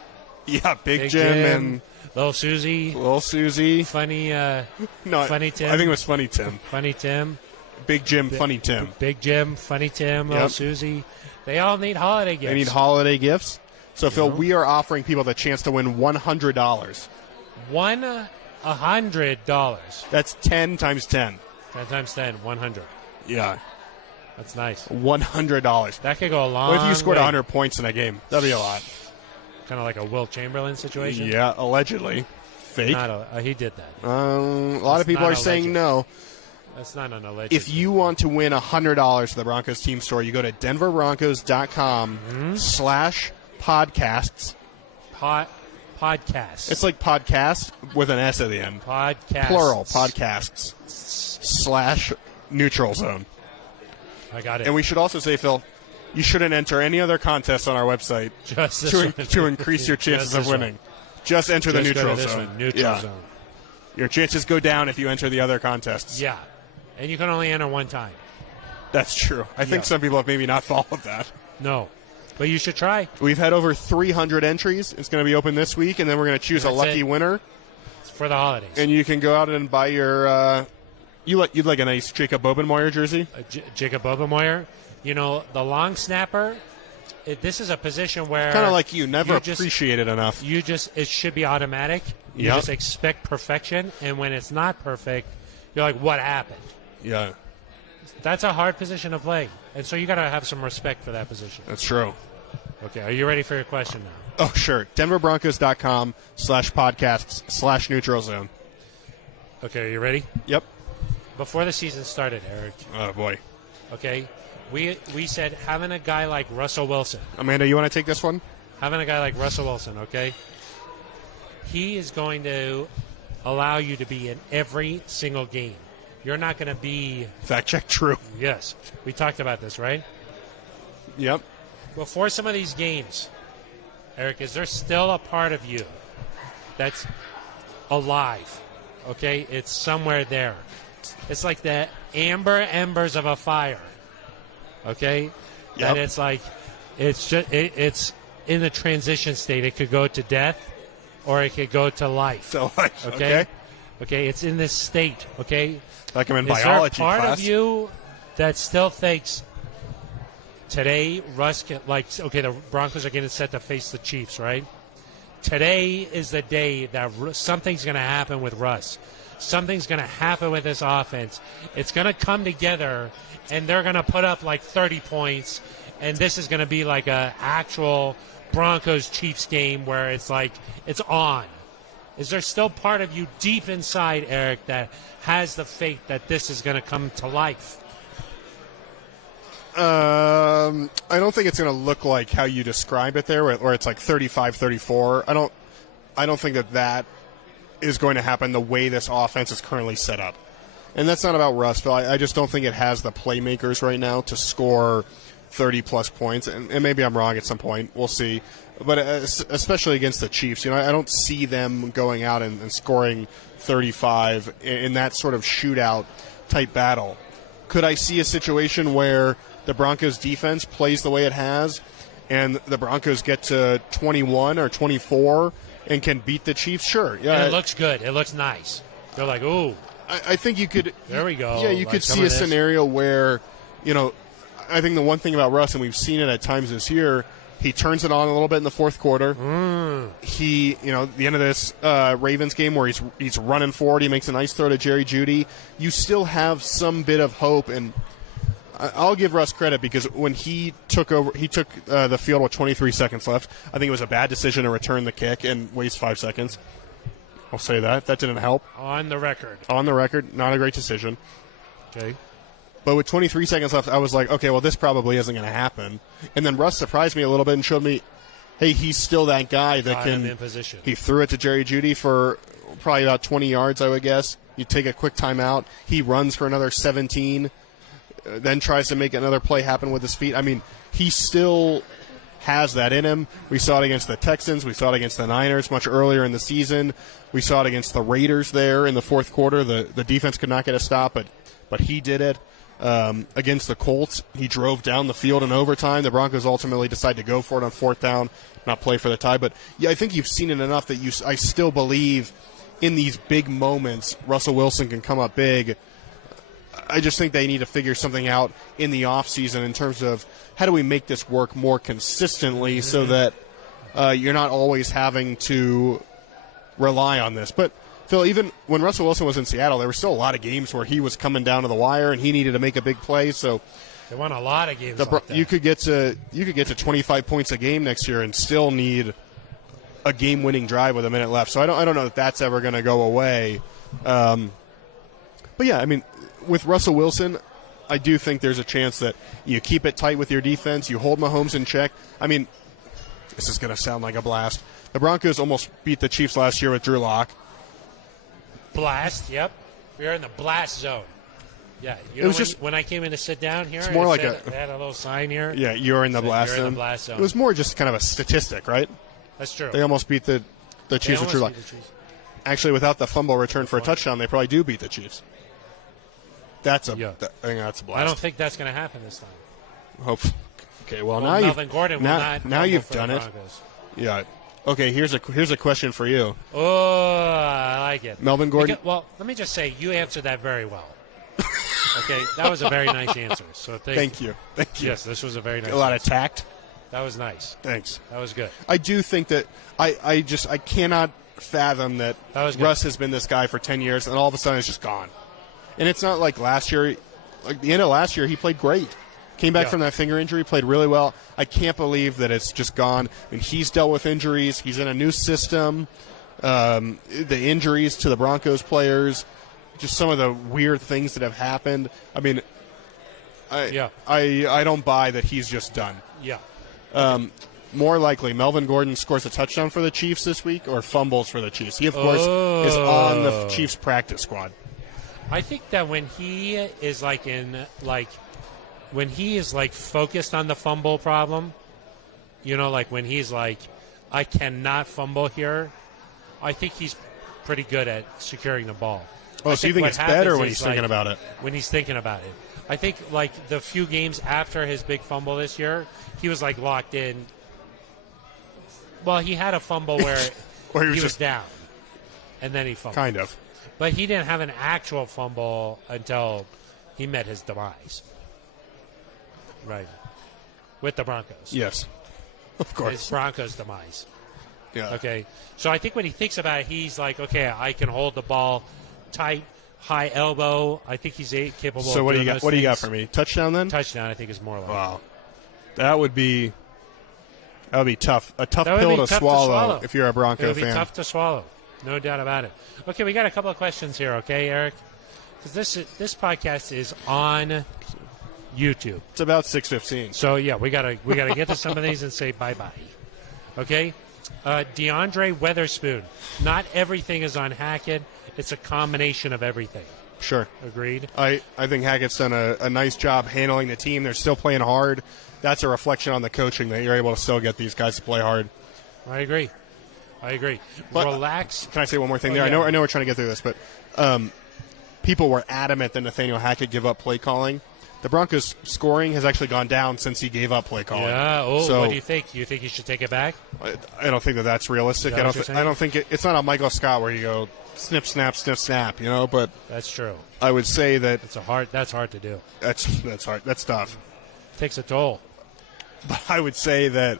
Yeah, Big Jim and Little Susie. Funny Funny Tim. I think it was Funny Tim. Funny Tim. Big Jim, Funny Tim. Big Jim, Funny Tim, Little Susie. They all need holiday gifts. They need holiday gifts. So, Phil, we are offering people the chance to win $100. $100. That's 10 times 10. 10 times 10, 100. Yeah. That's nice. $100. That could go a long way. What if you scored 100 points in a game? That'd be a lot. Kind of like a Will Chamberlain situation? Yeah, allegedly. Fake. He did that. A lot of people are saying no. That's not an alleged. If you want to win $100 to the Broncos team store, you go to denverbroncos.com/podcasts. Podcasts. It's like podcast with an S at the end. Podcasts. Plural. Podcasts. /neutral zone. I got it. And we should also say, Phil, you shouldn't enter any other contests on our website to increase your chances of winning. Just enter the neutral zone. Neutral zone. Your chances go down if you enter the other contests. Yeah. And you can only enter one time. That's true. I think some people have maybe not followed that. No. But you should try. We've had over 300 entries. It's going to be open this week, and then we're going to choose a lucky winner. It's for the holidays. And you can go out and buy your you'd like a nice Jacob Bobenmoyer jersey? Jacob Bobenmoyer. The long snapper, this is a position where... Kind of like you, never appreciate it enough. It should be automatic. You just expect perfection, and when it's not perfect, you're like, what happened? Yeah. That's a hard position to play, and so you got to have some respect for that position. That's true. Okay, are you ready for your question now? Oh, sure. denverbroncos.com/podcasts/neutral zone. Okay, are you ready? Yep. Before the season started, Eric. Oh, boy. Okay, we said having a guy like Russell Wilson. Amanda, you want to take this one? Having a guy like Russell Wilson, okay? He is going to allow you to be in every single game. You're not going to be... Fact check, true. Yes. We talked about this, right? Yep. before some of these games, Eric, is there still a part of you that's alive? Okay, it's somewhere there. It's like the amber embers of a fire. Okay, Yep. and it's like it's just it's in the transition state. It could go to death, or it could go to life. So, Okay, it's in this state. Okay, like I'm in is biology there a part class. of you that still thinks today Russ can, the Broncos are getting set to face the Chiefs, right? Today is the day that something's going to happen with Russ. Something's going to happen with this offense. It's going to come together, and they're going to put up like 30 points, and this is going to be like a actual Broncos-Chiefs game where it's like it's on. Is there still part of you deep inside, Eric, that has the faith that this is going to come to life? I don't think it's going to look like how you describe it there, where it's like 35-34. I don't think that is going to happen the way this offense is currently set up. And that's not about Russ, Phil. I just don't think it has the playmakers right now to score 30-plus points. And maybe I'm wrong at some point. We'll see. But especially against the Chiefs, I don't see them going out and scoring 35 in that sort of shootout-type battle. Could I see a situation where the Broncos defense plays the way it has and the Broncos get to 21 or 24 and can beat the Chiefs? Sure. Yeah. And it looks good. It looks nice. They're like, ooh. I think you could. There we go. Yeah, you could see a scenario where, I think the one thing about Russ, and we've seen it at times this year, he turns it on a little bit in the fourth quarter. He, the end of this Ravens game where he's running forward, he makes a nice throw to Jerry Jeudy. You still have some bit of hope, and I'll give Russ credit because when he took the field with 23 seconds left. I think it was a bad decision to return the kick and waste 5 seconds. I'll say that didn't help. On the record, not a great decision. Okay. But with 23 seconds left, I was like, okay, well, this probably isn't going to happen. And then Russ surprised me a little bit and showed me, hey, he's still that guy that can. In position. He threw it to Jerry Jeudy for probably about 20 yards, I would guess. You take a quick timeout. He runs for another 17, then tries to make another play happen with his feet. I mean, he still has that in him. We saw it against the Texans. We saw it against the Niners much earlier in the season. We saw it against the Raiders there in the fourth quarter. The defense could not get a stop, but he did it. Against the Colts, he drove down the field in overtime. The Broncos ultimately decided to go for it on fourth down, not play for the tie. But, yeah, I think you've seen it enough that I still believe in these big moments Russell Wilson can come up big. I just think they need to figure something out in the offseason in terms of how do we make this work more consistently so that you're not always having to rely on this. But, Phil, even when Russell Wilson was in Seattle, there were still a lot of games where he was coming down to the wire and he needed to make a big play. So they won a lot of games like that. You could get to 25 points a game next year and still need a game-winning drive with a minute left. So I don't know if that's ever going to go away. But, yeah, I mean, with Russell Wilson, I do think there's a chance that you keep it tight with your defense, you hold Mahomes in check. I mean, this is going to sound like a blast. The Broncos almost beat the Chiefs last year with Drew Lock. Blast, yep. We are in the blast zone. Yeah, when I came in to sit down here, it's more like they had a little sign here. Yeah, you're in the blast zone. You're in the blast zone. It was more just kind of a statistic, right? That's true. They almost beat the Chiefs with Drew Lock. Actually, without the fumble return for a touchdown, they probably do beat the Chiefs. I think that's a blast. I don't think that's going to happen this time. Okay, well now Melvin Gordon will not. Now you've done it. Broncos. Yeah. Okay, here's a question for you. Oh, I like it. Melvin Gordon. Well, let me just say you answered that very well. Okay, that was a very nice answer. So thank you. Yes, this was a very nice. A lot of tact. That was nice. Thanks. That was good. I do think that I cannot fathom that Russ has been this guy for 10 years and all of a sudden it's just gone. And it's not like last year. Like the end of last year, he played great. Came back from that finger injury, played really well. I can't believe that it's just gone. I mean, he's dealt with injuries. He's in a new system. The injuries to the Broncos players, just some of the weird things that have happened. I mean, I don't buy that he's just done. Yeah. More likely, Melvin Gordon scores a touchdown for the Chiefs this week or fumbles for the Chiefs. He, of course, is on the Chiefs practice squad. I think that when he is when he is focused on the fumble problem, You know, like when he's like, I cannot fumble here, I think he's pretty good at securing the ball. Oh, so you think it's better when he's thinking about it? When he's thinking about it. I think, like, the few games after his big fumble this year, he was, like, locked in. Well, he had a fumble where, he was down, and then he fumbled. Kind of. But he didn't have an actual fumble until he met his demise. Right. With the Broncos. Yes. Of course. His Broncos demise. Yeah. Okay. So I think when he thinks about it, he's like, okay, I can hold the ball tight, high elbow. I think he's capable So of what do doing you got? those What do you got things. for me? Touchdown then? Touchdown, I think, is more like Wow. That would be tough. A tough That would pill be to tough swallow if you're a It Bronco would be fan. tough to swallow. No doubt about it. Okay, we got a couple of questions here, okay, Eric? Because this podcast is on YouTube. It's about 6:15. So, yeah, we gotta get to some of these and say bye-bye. Okay? DeAndre Weatherspoon. Not everything is on Hackett. It's a combination of everything. Sure. Agreed? I think Hackett's done a nice job handling the team. They're still playing hard. That's a reflection on the coaching that you're able to still get these guys to play hard. I agree. But, Relax. Can I say one more thing there? Yeah. I know we're trying to get through this, but people were adamant that Nathaniel Hackett give up play calling. The Broncos' scoring has actually gone down since he gave up play calling. Yeah. Oh, so, what do you think? Do you think he should take it back? I don't think that's realistic. Is that what you're saying? I don't think it's not a Michael Scott where you go snip, snap, sniff, snap. You know, but That's true. I would say that That's hard to do. that's hard. That's tough. Takes a toll. But I would say that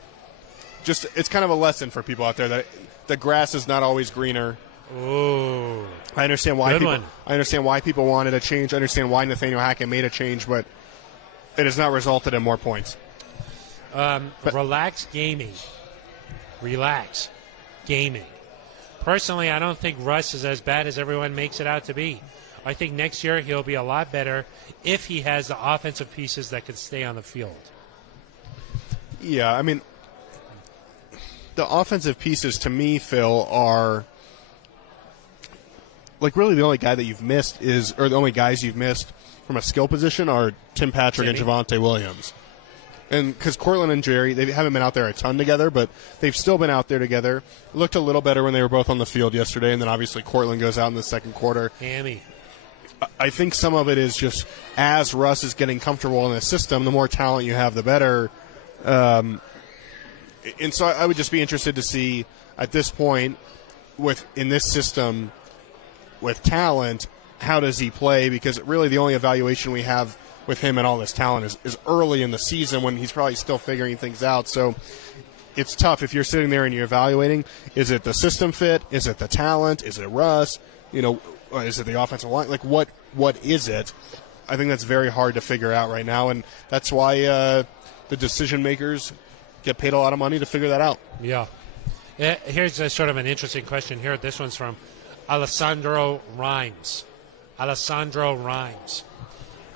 it's kind of a lesson for people out there that the grass is not always greener. Ooh. I understand why Good people. one. I understand why people wanted a change. I understand why Nathaniel Hackett made a change, but it has not resulted in more points. Relax gaming. Personally, I don't think Russ is as bad as everyone makes it out to be. I think next year he'll be a lot better if he has the offensive pieces that can stay on the field. Yeah, I mean, the offensive pieces to me, Phil, are like really the only guy that you've missed or the only guys you've missed from a skill position are Tim Patrick and Javonte Williams. And because Cortland and Jerry, they haven't been out there a ton together, but they've still been out there together. Looked a little better when they were both on the field yesterday, and then obviously Cortland goes out in the second quarter. Hammy. I think some of it is just as Russ is getting comfortable in the system, the more talent you have, the better. And so I would just be interested to see at this point, in this system, with talent, how does he play? Because really the only evaluation we have with him and all this talent is early in the season when he's probably still figuring things out. So it's tough if you're sitting there and you're evaluating. Is it the system fit? Is it the talent? Is it Russ? Is it the offensive line? Like, what is it? I think that's very hard to figure out right now, and that's why the decision makers get paid a lot of money to figure that out. Yeah. Here's a sort of an interesting question here. This one's from Alessandro Rhymes.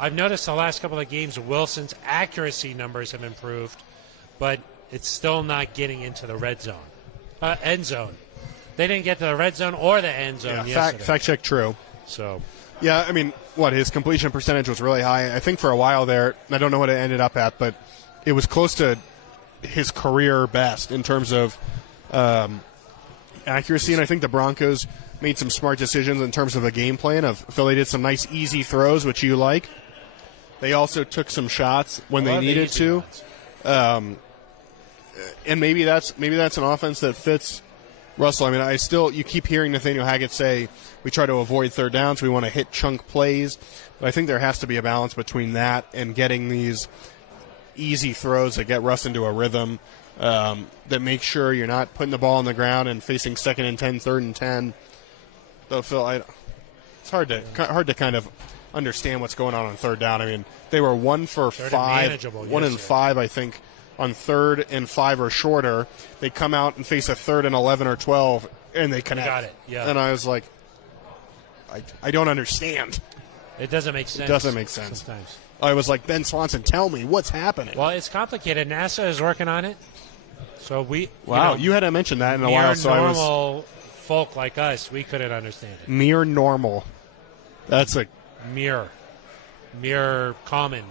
I've noticed the last couple of games Wilson's accuracy numbers have improved, but it's still not getting into the end zone. They didn't get to the red zone or the end zone yesterday. Fact check true. So, yeah, I mean, his completion percentage was really high. I think for a while there, I don't know what it ended up at, but it was close to his career best in terms of accuracy. And I think the Broncos made some smart decisions in terms of a game plan. Philly did some nice, easy throws, which you like. They also took some shots when they needed to. And maybe that's an offense that fits Russell. I mean, you keep hearing Nathaniel Hackett say we try to avoid third downs, we want to hit chunk plays, but I think there has to be a balance between that and getting these easy throws that get Russ into a rhythm that make sure you're not putting the ball on the ground and facing 2nd and 10, 3rd and 10. Though, Phil, it's hard to kind of understand what's going on third down. I mean, they were 1 for 5, 1 and 5, I think, on 3rd and 5 or shorter. They come out and face a 3rd and 11 or 12, and they connect. They got it, yeah. And I was like, I don't understand. It doesn't make sense. It doesn't make sense. Sometimes. I was like, Ben Swanson, tell me what's happening. Well, it's complicated. NASA is working on it. So you hadn't mentioned that in a while. So normal folk like us, we couldn't understand it. Mere normal. That's a mere commoner.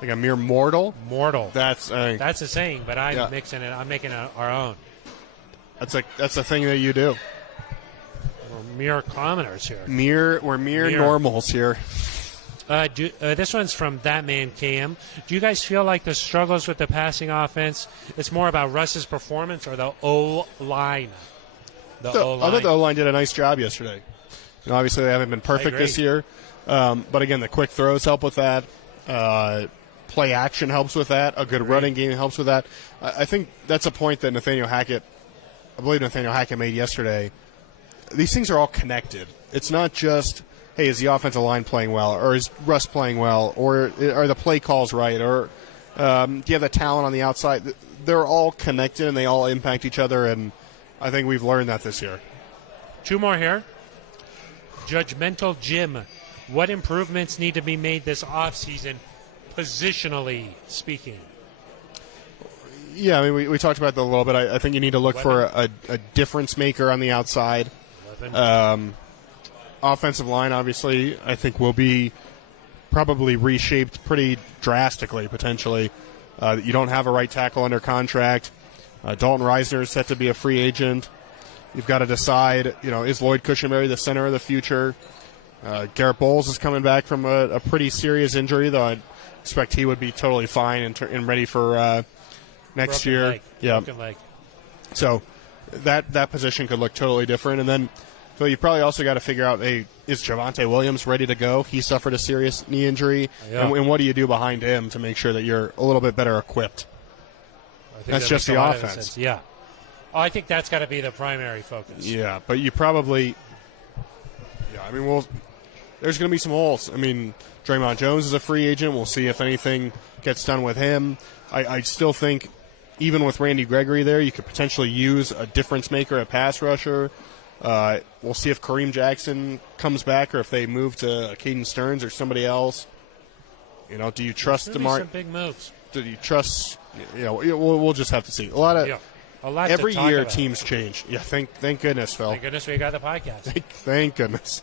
Like a mere mortal. Mortal. That's a saying, but I'm mixing it. I'm making our own. That's a thing that you do. We're mere commoners here. We're mere normals here. This one's from That Man Cam. Do you guys feel like the struggles with the passing offense, it's more about Russ's performance or the O-line? I thought the O-line did a nice job yesterday. Obviously, they haven't been perfect this year. But, again, the quick throws help with that. Play action helps with that. A good running game helps with that. I think that's a point that I believe Nathaniel Hackett made yesterday. These things are all connected. It's not just, hey, is the offensive line playing well, or is Russ playing well, or are the play calls right, or do you have the talent on the outside? They're all connected, and they all impact each other, and I think we've learned that this year. Two more here. Judgmental Jim. What improvements need to be made this offseason, positionally speaking? Yeah, I mean, we talked about that a little bit. I think you need to look for a difference maker on the outside. Offensive line, obviously, I think will be probably reshaped pretty drastically, potentially. You don't have a right tackle under contract. Dalton Reisner is set to be a free agent. You've got to decide, is Lloyd Cushenberry the center of the future? Garrett Bowles is coming back from a pretty serious injury, though I expect he would be totally fine and ready for next Broken year. Leg. Yeah. Broken leg. So that position could look totally different. And then, Phil, you probably also got to figure out, is Javonte Williams ready to go? He suffered a serious knee injury. Yeah. And what do you do behind him to make sure that you're a little bit better equipped? That's just the offense. Yeah. I think that's got to be the primary focus. Yeah, but you probably – yeah, I mean, there's going to be some holes. I mean, Draymond Jones is a free agent. We'll see if anything gets done with him. I still think – even with Randy Gregory there, you could potentially use a difference maker, a pass rusher. We'll see if Kareem Jackson comes back or if they move to Caden Stearns or somebody else. Do you trust DeMar? Some big moves. Do you trust? We'll just have to see. A lot every year teams change. Yeah, thank goodness, Phil. Thank goodness we got the podcast. Thank goodness.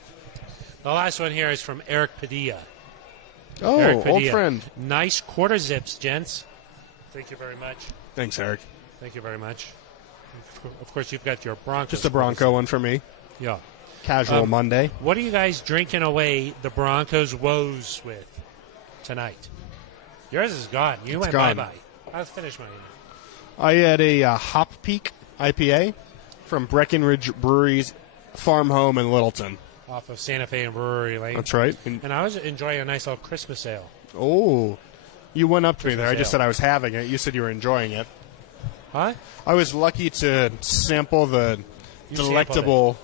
The last one here is from Eric Padilla. Oh, Eric Padilla. Old friend. Nice quarter zips, gents. Thank you very much. Thanks, Eric. Thank you very much. Of course, you've got your Broncos. Just a Bronco one for me. Yeah. Casual Monday. What are you guys drinking away the Broncos woes with tonight? Yours is gone. You went bye-bye. I'll finish mine. I had a Hop Peak IPA from Breckenridge Brewery Farm Home in Littleton. Off of Santa Fe and Brewery Lane. That's right. And I was enjoying a nice little Christmas ale. Oh, you went up to me there. I just said I was having it. You said you were enjoying it. Huh? I was lucky to sample the delectable.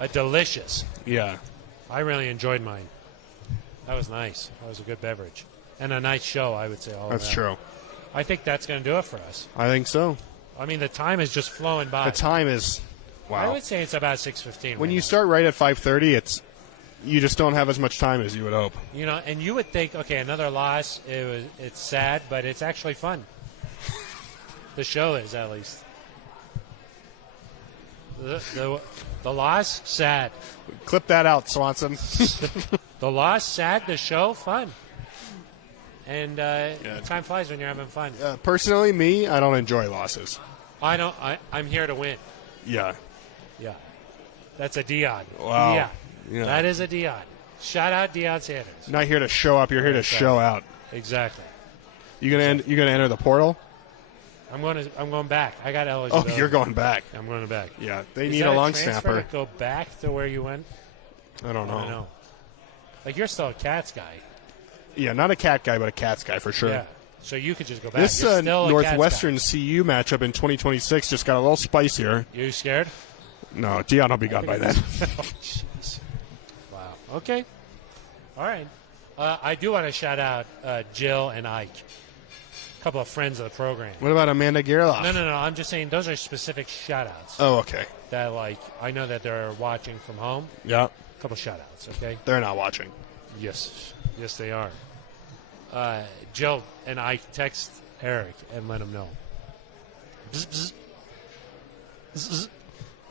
A delicious. Yeah. I really enjoyed mine. That was nice. That was a good beverage. And a nice show, I would say. That's true. I think that's going to do it for us. I think so. I mean, the time is just flowing by. The time is, wow. I would say it's about 6:15. When you start right at 5:30, you just don't have as much time as you would hope. And you would think, okay, another loss. It's sad, but it's actually fun. The show is, at least. The loss, sad. Clip that out, Swanson. The loss, sad. The show, fun. And time flies when you're having fun. Personally, me, I don't enjoy losses. I don't. I'm here to win. Yeah. Yeah. That's a Dion. Wow. Yeah. That is a Dion. Shout out Deion Sanders. Not here to show up. You're here to show out. Exactly. You gonna enter the portal? I'm going back. I got eligibility. Oh, you're going back. I'm going back. Yeah, they need a long snapper. To go back to where you went? I don't know. Like, you're still a Cats guy. Yeah, not a Cat guy, but a Cats guy for sure. Yeah. So you could just go back. This Northwestern CU matchup in 2026 just got a little spicier. You scared? No, Dion will be gone by then. Oh, jeez. Wow. Okay. All right. I do want to shout out Jill and Ike. A couple of friends of the program. What about Amanda Gerlach? No. I'm just saying those are specific shout-outs. Oh, okay. That, I know that they're watching from home. Yeah. A couple shout-outs, okay? They're not watching. Yes. Yes, they are. Jill and Ike text Eric and let him know. Bzz, bzz. Bzz, bzz.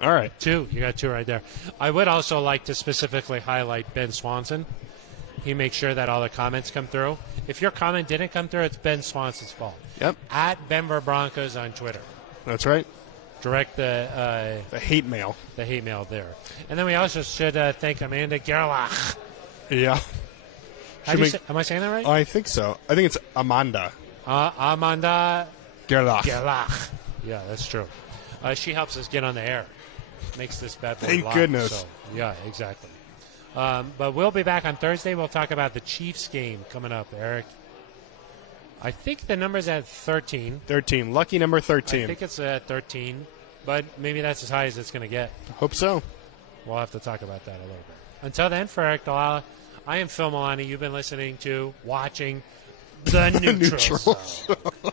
All right. 2. You got 2 right there. I would also like to specifically highlight Ben Swanson. He makes sure that all the comments come through. If your comment didn't come through, it's Ben Swanson's fault. Yep. At Denver Broncos on Twitter. That's right. Direct the hate mail. The hate mail there. And then we also should thank Amanda Gerlach. Yeah. Am I saying that right? I think so. I think it's Amanda. Amanda Gerlach. Gerlach. Yeah, that's true. She helps us get on the air. Makes this bad boy Thank live. goodness. So, yeah, exactly. But we'll be back on Thursday. We'll talk about the Chiefs game coming up, Eric. I think the number's at 13. 13. Lucky number 13. I think it's at 13, but maybe that's as high as it's going to get. Hope so. We'll have to talk about that a little bit. Until then, for Aric DiLalla, I am Phil Milani. You've been listening to, watching The Neutral Zone.